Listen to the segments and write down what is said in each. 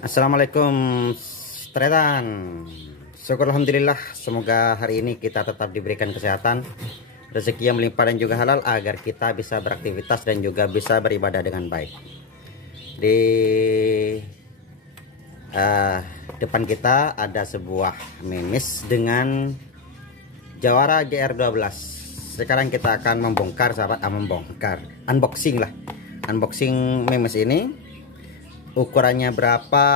Assalamualaikum Tretan. Syukur alhamdulillah, semoga hari ini kita tetap diberikan kesehatan, rezeki yang melimpah dan juga halal agar kita bisa beraktivitas dan juga bisa beribadah dengan baik. Di depan kita ada sebuah memes dengan Jawara GR12. Sekarang kita akan membongkar sahabat, unboxing lah. Unboxing memes ini. Ukurannya berapa,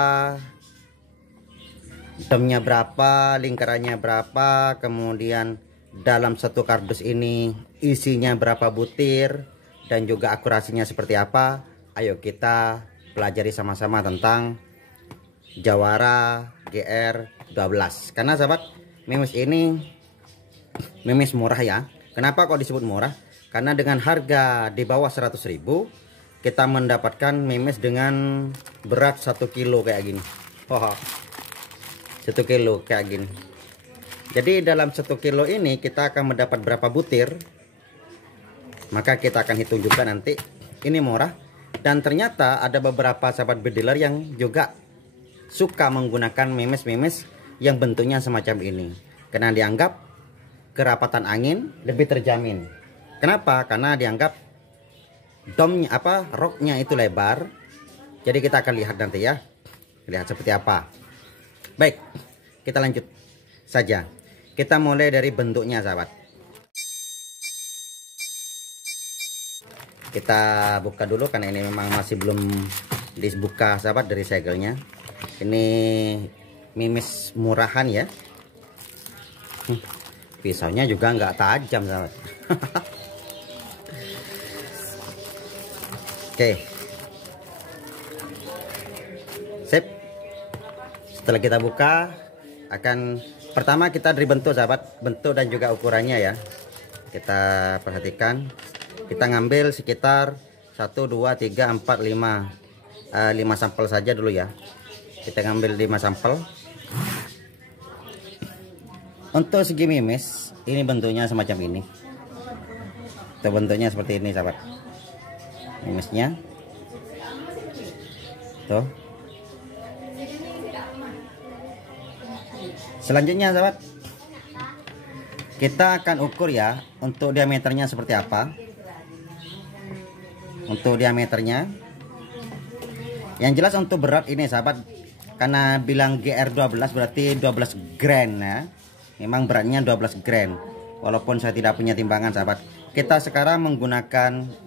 domnya berapa, lingkarannya berapa, kemudian dalam satu kardus ini isinya berapa butir, dan juga akurasinya seperti apa. Ayo kita pelajari sama-sama tentang Jawara GR12. Karena sahabat, memes ini memes murah ya. Kenapa kok disebut murah? Karena dengan harga di bawah 100.000 kita mendapatkan memes dengan berat 1 kilo kayak gini. 1 kilo kayak gini. Jadi dalam 1 kilo ini kita akan mendapat berapa butir, maka kita akan hitung juga nanti. Ini murah. Dan ternyata ada beberapa sahabat bediler yang juga suka menggunakan memes-memes yang bentuknya semacam ini, karena dianggap kerapatan angin lebih terjamin. Kenapa? Karena dianggap domnya roknya itu lebar. Jadi kita akan lihat nanti ya, lihat seperti apa. Baik, kita lanjut saja. Kita mulai dari bentuknya sahabat. Kita buka dulu karena ini memang masih belum dibuka sahabat dari segelnya. Ini memes murahan ya. Pisaunya juga nggak tajam sahabat. Oke, sip. Setelah kita buka, pertama kita dari bentuk sahabat, bentuk dan juga ukurannya ya. Kita perhatikan. Kita ngambil sekitar 1, 2, 3, 4, 5 sampel saja dulu ya. Kita ngambil 5 sampel. Untuk segi memes, ini bentuknya semacam ini. Itu bentuknya seperti ini sahabat. Memesnya tuh. Selanjutnya sahabat, kita akan ukur ya untuk diameternya seperti apa. Untuk diameternya, yang jelas untuk berat ini sahabat, karena bilang GR12 berarti 12 gram ya. Memang beratnya 12 gram. Walaupun saya tidak punya timbangan sahabat, kita sekarang menggunakan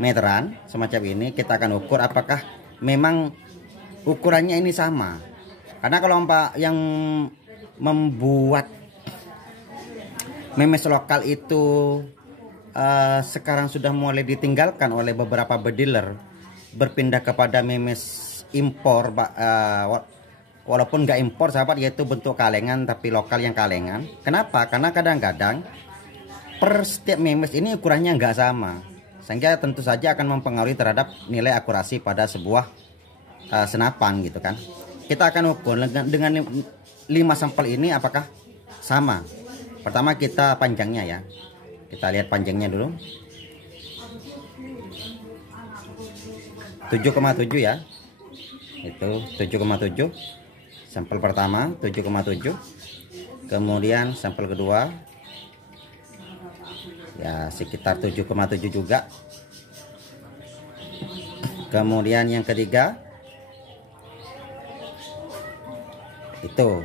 meteran semacam ini. Kita akan ukur apakah memang ukurannya ini sama. Karena kalau yang membuat memes lokal itu sekarang sudah mulai ditinggalkan oleh beberapa bediler, berpindah kepada memes impor, walaupun nggak impor sahabat, yaitu bentuk kalengan tapi lokal yang kalengan. Kenapa? Karena kadang-kadang per setiap memes ini ukurannya nggak sama, sehingga tentu saja akan mempengaruhi terhadap nilai akurasi pada sebuah senapan gitu kan. Kita akan ukur dengan 5 sampel ini apakah sama. Pertama kita panjangnya ya. Kita lihat panjangnya dulu. 7,7 ya. Itu 7,7. Sampel pertama 7,7. Kemudian sampel kedua ya sekitar 7,7 juga. Kemudian yang ketiga itu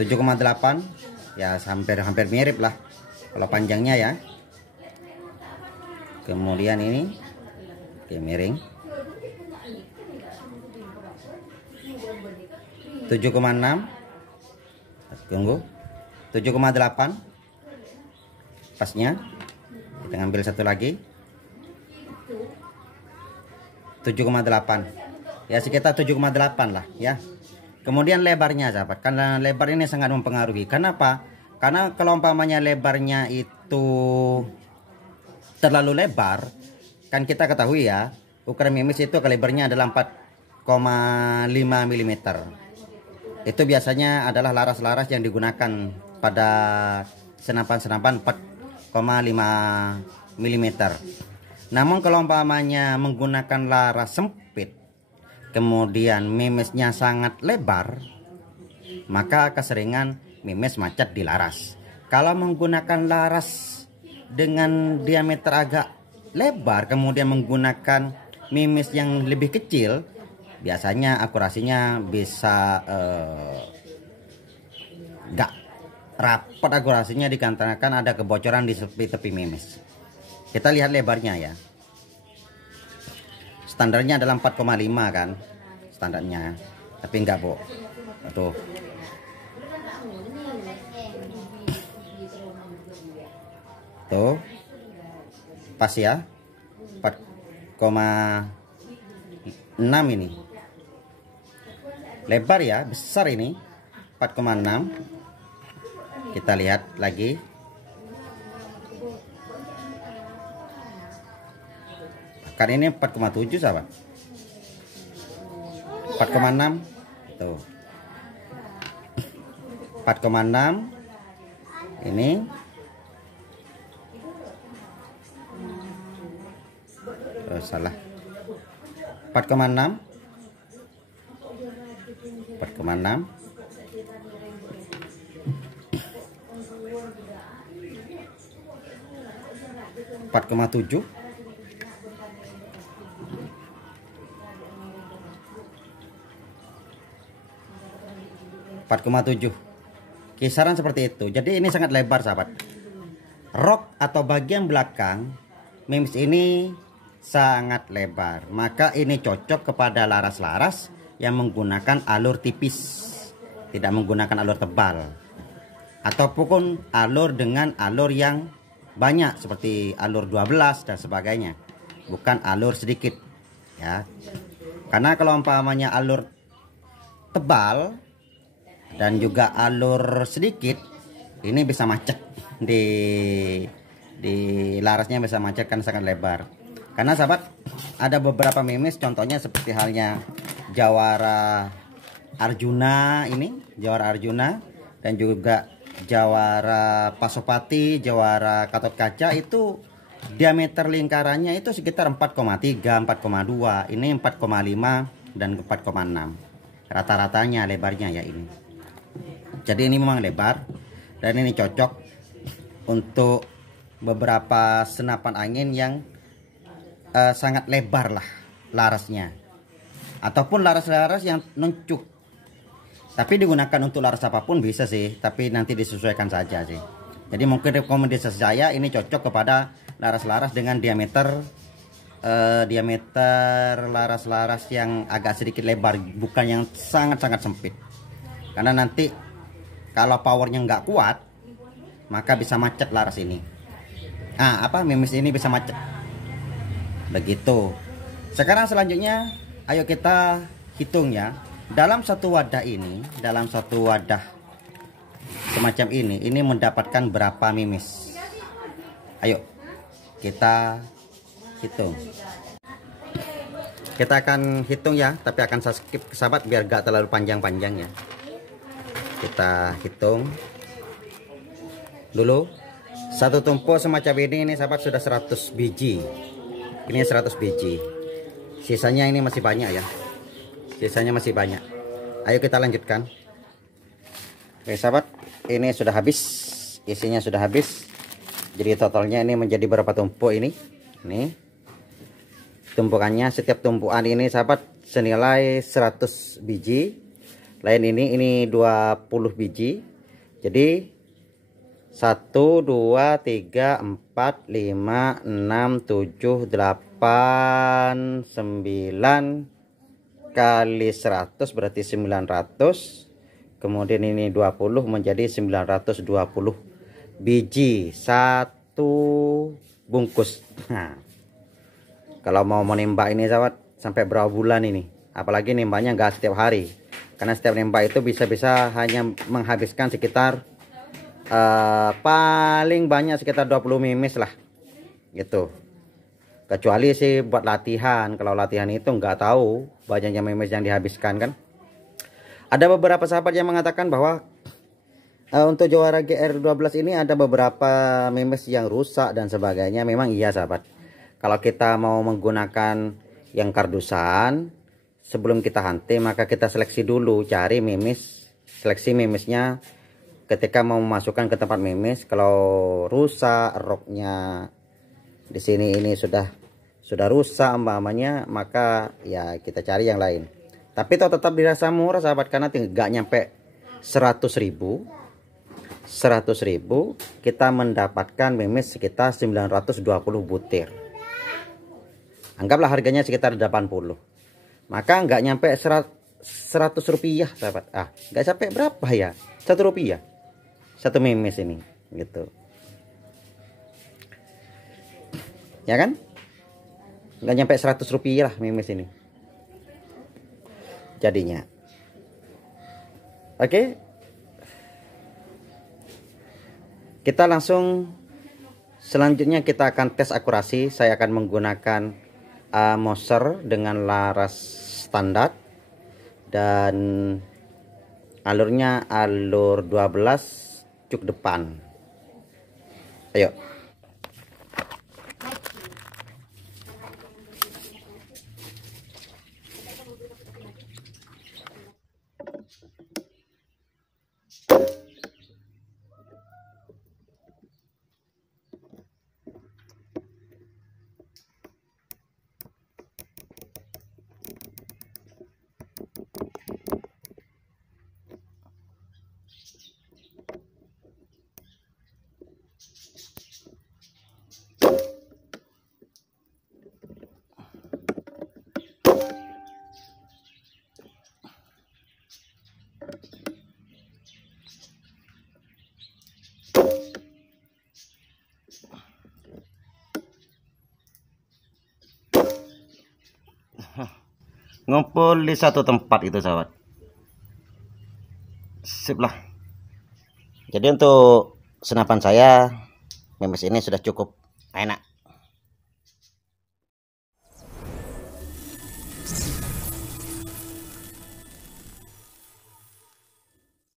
7,8 ya, hampir mirip lah kalau panjangnya ya. Kemudian ini oke, miring 7,6. tunggu 7,8 pasnya. Kita ngambil satu lagi 7,8 ya, sekitar 7,8 lah ya. Kemudian lebarnya sahabat, karena lebar ini sangat mempengaruhi. Kenapa? Karena kalau umpamanya lebarnya itu terlalu lebar, kan kita ketahui ya, ukuran memes itu kalibernya adalah 4,5 mm. Itu biasanya adalah laras-laras yang digunakan pada senapan-senapan 4,5 mm. Namun kalau umpamanya menggunakan laras sempit, kemudian mimesnya sangat lebar, maka keseringan mimes macet di laras. Kalau menggunakan laras dengan diameter agak lebar, kemudian menggunakan mimes yang lebih kecil, biasanya akurasinya bisa gak rapat akurasinya, dikarenakan ada kebocoran di tepi mimes. Kita lihat lebarnya ya. Standarnya adalah 4,5 kan standarnya, tapi enggak, Bu. Tuh. Tuh. Pas ya. 4,6 ini. Lebar ya, besar ini. 4,6. Kita lihat lagi. Kan ini 4,7 sahabat. 4,6 tuh. 4,6 ini. Oh, salah. 4,6. 4,6. 4,7. 4,7. Kisaran seperti itu. Jadi ini sangat lebar sahabat. Rok atau bagian belakang mimes ini sangat lebar. Maka ini cocok kepada laras-laras yang menggunakan alur tipis, tidak menggunakan alur tebal, ataupun alur dengan alur yang banyak seperti alur 12 dan sebagainya, bukan alur sedikit ya. Karena kalau umpamanya alur tebal dan juga alur sedikit, ini bisa macet di larasnya, bisa macet kan sangat lebar. Karena sahabat, ada beberapa mimes, contohnya seperti halnya Jawara Arjuna ini, Jawara Arjuna, dan juga Jawara Pasopati, Jawara Gatot Kaca, itu diameter lingkarannya itu sekitar 4,3, 4,2, ini 4,5 dan 4,6 rata-ratanya lebarnya ya ini. Jadi ini memang lebar dan ini cocok untuk beberapa senapan angin yang sangat lebar lah larasnya, ataupun laras-laras yang nuncuk. Tapi digunakan untuk laras apapun bisa sih, tapi nanti disesuaikan saja sih. Jadi mungkin rekomendasi saya ini cocok kepada laras-laras dengan diameter laras-laras yang agak sedikit lebar, bukan yang sangat-sangat sempit. Karena nanti kalau powernya nggak kuat, maka bisa macet laras ini. Mimes ini bisa macet. Begitu. Sekarang selanjutnya, ayo kita hitung ya. Dalam satu wadah ini, dalam satu wadah semacam ini mendapatkan berapa mimes? Ayo kita hitung. Kita akan hitung ya, tapi akan saya skip sahabat biar gak terlalu panjang-panjang ya. Kita hitung dulu. Satu tumpuk semacam ini sahabat sudah 100 biji. Ini 100 biji. Sisanya ini masih banyak ya. Sisanya masih banyak. Ayo kita lanjutkan. Oke sahabat, ini sudah habis. Isinya sudah habis. Jadi totalnya ini menjadi berapa tumpuk ini? Nih. Tumpukannya, setiap tumpukan ini sahabat senilai 100 biji. Lain ini 20 biji. Jadi 1, 2, 3, 4, 5, 6, 7, 8, 9 kali 100 berarti 900. Kemudian ini 20 menjadi 920 biji satu bungkus. Nah, kalau mau menembak ini sahabat sampai berapa bulan ini, apalagi nembaknya nggak setiap hari, karena setiap nembak itu bisa-bisa hanya menghabiskan sekitar paling banyak sekitar 20 mimes lah gitu. Kecuali sih buat latihan. Kalau latihan itu nggak tahu banyaknya mimes yang dihabiskan kan. Ada beberapa sahabat yang mengatakan bahwa untuk Jawara GR12 ini ada beberapa mimes yang rusak dan sebagainya. Memang iya sahabat. kalau kita mau menggunakan yang kardusan, sebelum kita hantai maka kita seleksi dulu, cari mimis, seleksi mimisnya. Ketika mau memasukkan ke tempat mimis, kalau rusak roknya di sini ini sudah rusak umpamanya, maka ya kita cari yang lain. Tapi tetap dirasa murah sahabat, karena nggak nyampe 100.000 kita mendapatkan memes sekitar 920 butir. Anggaplah harganya sekitar 80, maka nggak nyampe 100 rupiah sahabat. Nggak sampai berapa ya, 1 rupiah satu memes ini gitu ya kan, nggak nyampe 100 rupiah lah memes ini jadinya. Oke, kita langsung selanjutnya kita akan tes akurasi. Saya akan menggunakan Moser dengan laras standar dan alurnya alur 12 cuk depan. Ayo. Ngumpul di satu tempat itu sahabat, sip lah. Jadi untuk senapan saya memes ini sudah cukup enak.